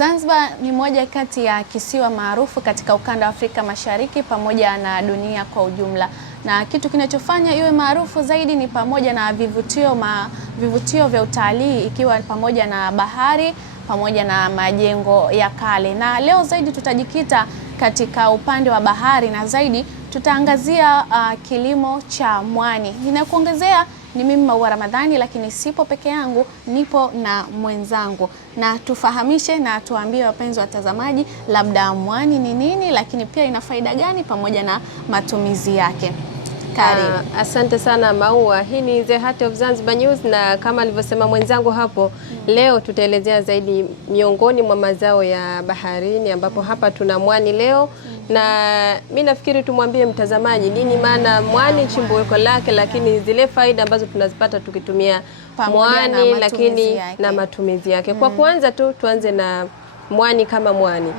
Zanzibar ni moja kati ya kisiwa maarufu katika ukanda wa Afrika Mashariki pamoja na dunia kwa ujumla. Na kitu kinachofanya iwe maarufu zaidi ni pamoja na vivutio vya utalii, ikiwa pamoja na bahari pamoja na majengo ya kale. Na leo zaidi tutajikita katika upande wa bahari na zaidi tutaangazia kilimo cha mwani. Ninakuongezea ni mimi Maua Ramadhani, lakini sipo peke yangu, nipo na mwenzangu. Na tufahamishe na tuambie wapenzi watazamaji, labda mwani ni nini, lakini pia ina faida gani pamoja na matumizi yake. Karibu. Asante sana Maua. Hii ni The Heart of Zanzibar News, na kama alivyosema mwenzangu hapo, leo tutaelezea zaidi miongoni mwa mazao ya baharini, ambapo hapa tuna mwani leo. Na mimi nafikiri tumwambie mtazamaji nini maana mwani, chimbuko lake, lakini zile faida ambazo tunazipata tukitumia mwani, lakini na matumizi yake. Kwa kuanza tu tuanze na mwani kama mwani.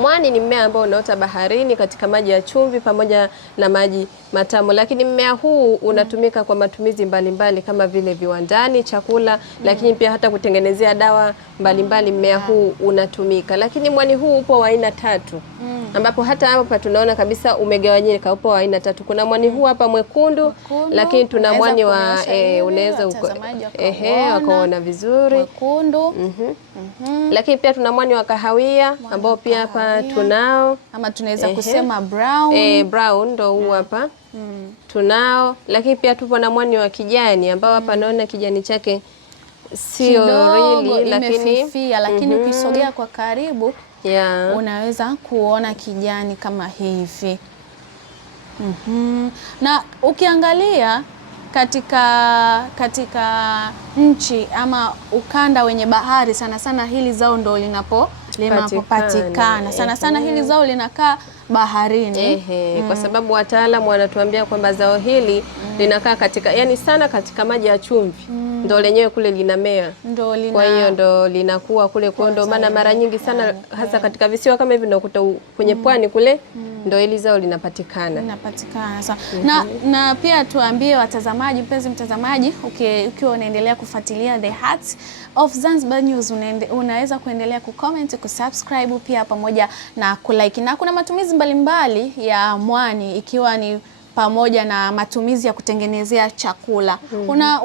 Mwani ni mmea ambao unaota baharini katika maji ya chumvi pamoja na maji matamu, lakini mmea huu unatumika kwa matumizi mbalimbali kama vile viwandani, chakula, lakini pia hata kutengenezea dawa mbalimbali mmea huu unatumika. Lakini mwani huu upo wa aina tatu, ambapo hata hapa tunaona kabisa umegawanyika, upo wa aina tatu. Kuna mwani huu hapa mwekundu, lakini tuna mwani wa unaweza wakaona vizuri mwekundu. Lakini pia tuna mwani wa kahawia ambao pia hapa tunao, ama tunaweza kusema brown. Brown ndo huu hapa tunao. Lakini pia tupo na mwani wa kijani ambao hapa naona kijani chake sio really, lakini ukisogea kwa karibu unaweza kuona kijani kama hivi. Na ukiangalia katika nchi ama ukanda wenye bahari, sana sana hili zao ndo linapopatikana. Sana sana hili zao linakaa baharini. Kwa sababu wataalamu wanatuambia kwamba zao hili linakaa sana katika maji ya chumvi. Ndo lenyewe kule linamea. Kwa hiyo ndo linakuwa kule, kwa ndo maana mara nyingi sana hasa katika visiwa kama hivi unakuta kwenye pwani kule ndo hili zao linapatikana. Na pia tuambie watazamaji, mpenzi mtazamaji, ukiwa unaendelea kufuatilia The Heart of Zanzibar News, unaweza kuendelea kucomment, kusubscribe pia pamoja na kulike. Na kuna matumizi mbalimbali ya mwani, ikiwa ni pamoja na matumizi ya kutengenezea chakula.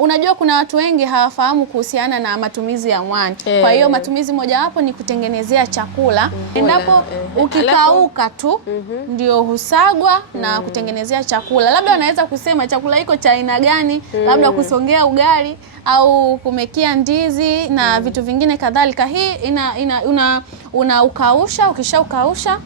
Unajua kuna watu wengi hawafahamu kuhusiana na matumizi ya mwani. Kwa hiyo matumizi moja wapo ni kutengenezea chakula. Endapo ukikauka tu ndio husagwa na kutengenezea chakula. Labda wanaweza kusema chakula hiko cha aina gani, labda kusongea ugali au kumekia ndizi na vitu vingine kadhalika. Hii unaukausha, ukishaukausha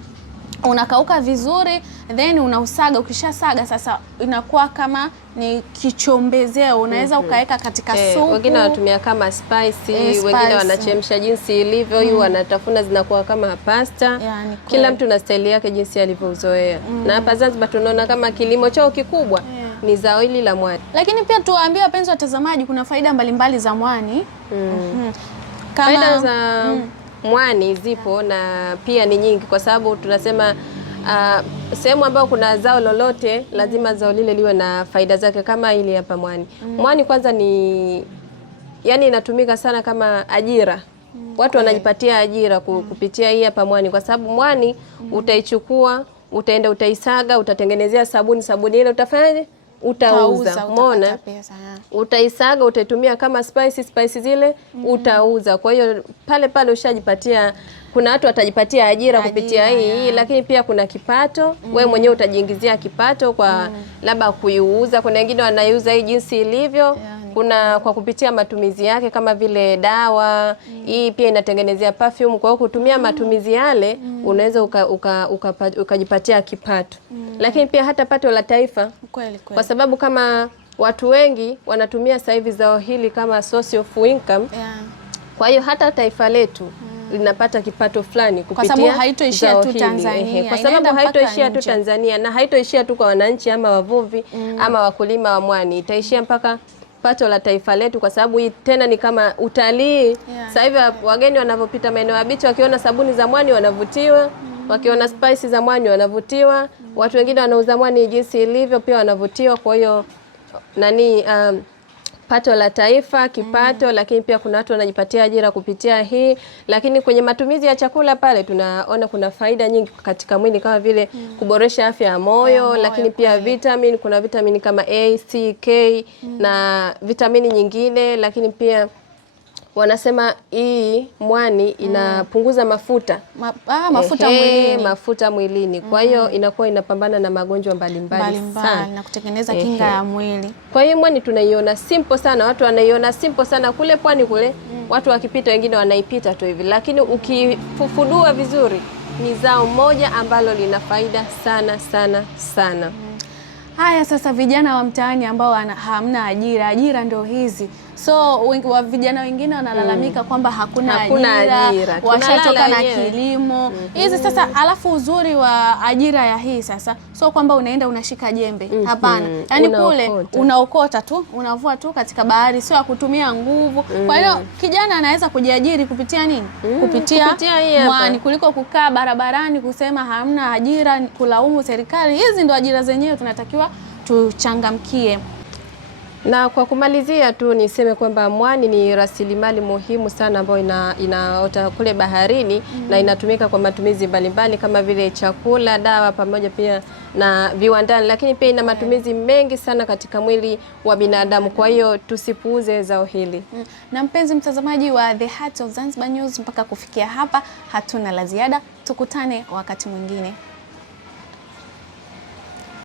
unakauka vizuri, then unausaga. Ukishasaga sasa inakuwa kama ni kichombezeo, unaweza ukaweka katika supu. Wengine wanatumia kama spice, wengine wanachemsha jinsi ilivyo, hiyo wanatafuna zinakuwa kama pasta. Kila mtu na style yake jinsi alivyozoea. Na hapa Zanzibar tunaona kama kilimo chao kikubwa ni zao hili la mwani. Lakini pia tuwaambie wapenzi watazamaji, kuna faida mbalimbali za mwani. Faida za mwani zipo na pia ni nyingi, kwa sababu tunasema sehemu ambayo kuna zao lolote lazima zao lile liwe na faida zake. Kama hili hapa mwani. Mwani kwanza inatumika sana kama ajira. Watu wanajipatia ajira kupitia hii hapa mwani, kwa sababu mwani utaichukua, utaenda utaisaga, utatengenezea sabuni ile utafanyaje? Utauza. Umeona? Utaisaga, utaitumia kama spice zile, utauza. Kwa hiyo pale ushajipatia, kuna watu watajipatia ajira kupitia hii, lakini pia kuna kipato. Wewe mwenyewe utajiingizia kipato kwa labda kuiuza. Kuna wengine wanaiuza hii jinsi ilivyo. Kuna kwa kupitia matumizi yake kama vile dawa. Hii pia inatengenezea perfume. Kwa hiyo kutumia matumizi yale unaweza ukajipatia kipato. Lakini pia hata pato la taifa. Kwa sababu kama watu wengi wanatumia sasa hivi zao hili kama source of income. Kwa hiyo hata taifa letu linapata kipato fulani kupitia, kwa sababu haitoishia tu Tanzania. Kwa sababu haitoishia tu Tanzania, na haitoishia tu kwa wananchi ama wavuvi ama wakulima wa mwani. Itaishia mpaka pato la taifa letu, kwa sababu hii tena ni kama utalii. Sasa hivi wageni wanavyopita maeneo ya beach, wakiona sabuni za mwani wanavutiwa, wakiona spices za mwani wanavutiwa, watu wengine wanauza mwani jinsi ilivyo pia wanavutiwa. Kwa hiyo pato la taifa, kipato, lakini pia kuna watu wanajipatia ajira kupitia hii. Lakini kwenye matumizi ya chakula pale tunaona kuna faida nyingi katika mwili kama vile kuboresha afya ya moyo, lakini pia vitamin, kuna vitamini kama A, C, K na vitamini nyingine, lakini pia wanasema hii mwani inapunguza mafuta. Mafuta mwilini. Kwa hiyo inakuwa inapambana na magonjwa mbalimbali sana na kutengeneza kinga ya mwili. Kwa hiyo mwani tunaiona simple sana, watu wanaiona simple sana kule pwani kule. Watu wakipita wengine wanaipita tu hivi, lakini ukifufudua vizuri ni zao moja ambalo lina faida sana sana sana. Haya, sasa vijana wa mtaani ambao hamna ajira ndio hizi. So vijana wengine wanalalamika kwamba hakuna ajira, washatoka na kilimo hizi sasa. Alafu uzuri wa ajira ya hii sasa so kwamba unaenda unashika jembe, hapana. Yani kule unaokota tu, unavua tu katika bahari, sio kutumia nguvu. Kwa hiyo kijana anaweza kujiajiri kupitia nini? Kupitia mwani, kuliko kukaa barabarani kusema hamna ajira, kulaumu serikali. Hizi ndo ajira zenyewe tunatakiwa tuchangamkie. Na kwa kumalizia tu niseme kwamba mwani ni rasilimali muhimu sana ambayo inaota kule baharini na inatumika kwa matumizi mbalimbali kama vile chakula, dawa pamoja pia na viwandani, lakini pia ina matumizi mengi sana katika mwili wa binadamu. Kwa hiyo tusipuuze zao hili. Na mpenzi mtazamaji wa The Heart of Zanzibar News, mpaka kufikia hapa hatuna la ziada. Tukutane wakati mwingine.